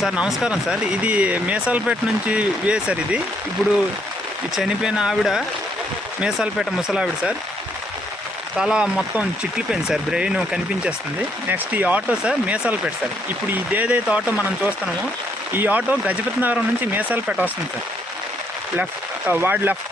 Sir నమస్కారం sir. ఇది మేసాలపేట నుంచి సార్. ఇది ఇప్పుడు ఈ చనిపోయిన ఆవిడ మేసాలపేట ముసలావిడ సార్. తల మొత్తం చిట్లిపోయింది సార్, బ్రెయిన్ కనిపించేస్తుంది. నెక్స్ట్ ఈ ఆటో సార్ మేసాలపేట సార్. ఇప్పుడు ఇదేదైతే ఆటో మనం చూస్తున్నామో ఈ ఆటో గజపతి నగరం నుంచి మేసాలపేట వస్తుంది సార్. వాడి లెఫ్ట్